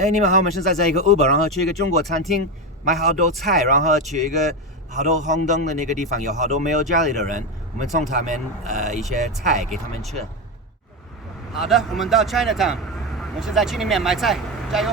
哎，你们好，我们现在在一个 Uber，然后去一个中国餐厅买好多菜，然后去一个好多红灯的那个地方，有好多没有家里的人，我们送他们一些菜给他们吃。好的，我们到 Chinatown， 我们现在去里面买菜，加油！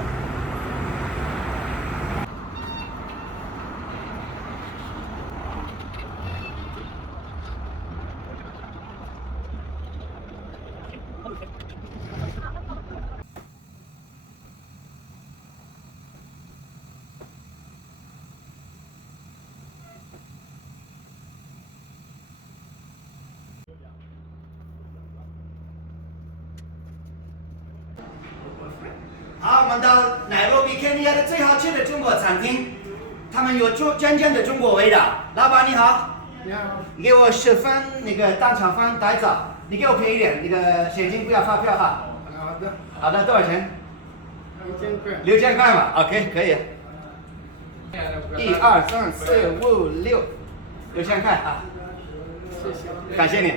好，我们到奈罗比肯尼亚的最好吃的中国餐厅，他们有真正的中国味道。老板你好，你好，你给我10份那个蛋炒饭带走，你给我便宜点，那个现金不要发票哈。好的，好的，多少钱6000块， ？6000块嘛，OK， 可以。1、2、3、4、5、6，6000块啊，谢谢，感谢你。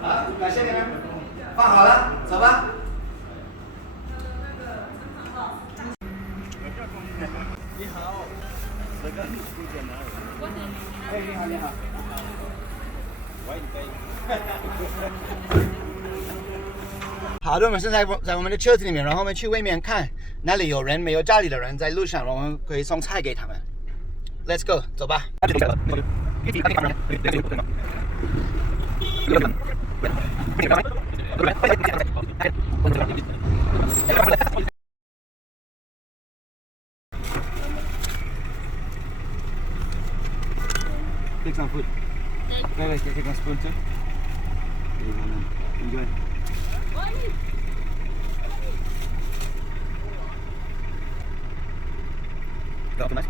好，感谢你们，放好了，走吧。你好，这个你在哪里？哎，你好，你好。好的，我们现在在我们的车子里面，然后我们去外面看哪里有人没有家里的人在路上，我们可以送菜给他们。Let's go， 走吧。Take some food. Wait, take a spoon too. Enjoy. Go too much.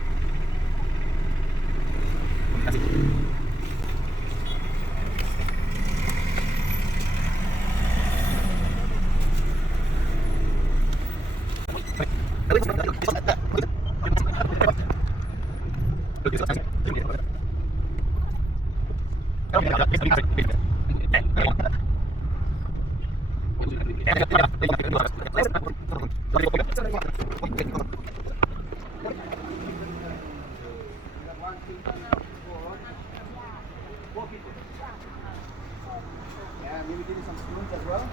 Yeah, maybe give me some spoons as well.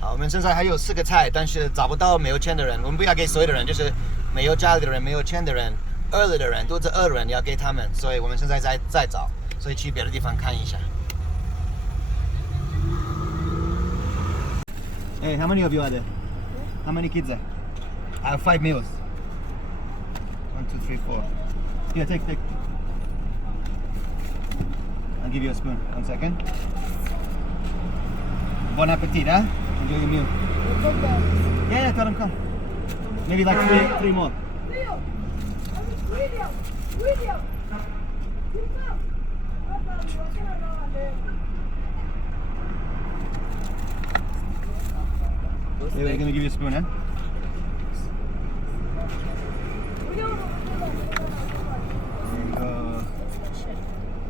好，我们现在还有4个菜，但是找不到没有钱的人。我们不要给所有的人，就是没有家里的人、没有钱的人、饿了的人、肚子饿的人要给他们。所以我们现在在找，所以去别的地方看一下。Hey, how many of you are there? How many kids are? I have 5 meals. 1, 2, 3, 4. Here, take. I'll give you a spoon. 1 second. Bon appetit, huh? Enjoy your meal. Yeah, tell them come. Maybe like three more. Yeah, we're gonna give you a spoon, huh?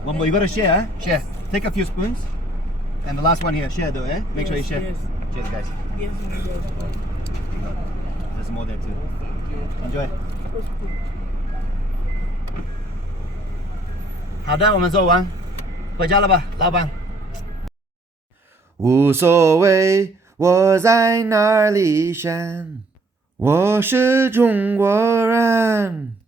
One more, you gotta share, huh? Share. Take a few spoons. And the last one here, share though, eh? Make sure you share. Yes. Cheers, guys. Yes, There's more there too. Enjoy. 好的，我们做完，回家了吧，老板。无所谓我在哪里生，我是中国人。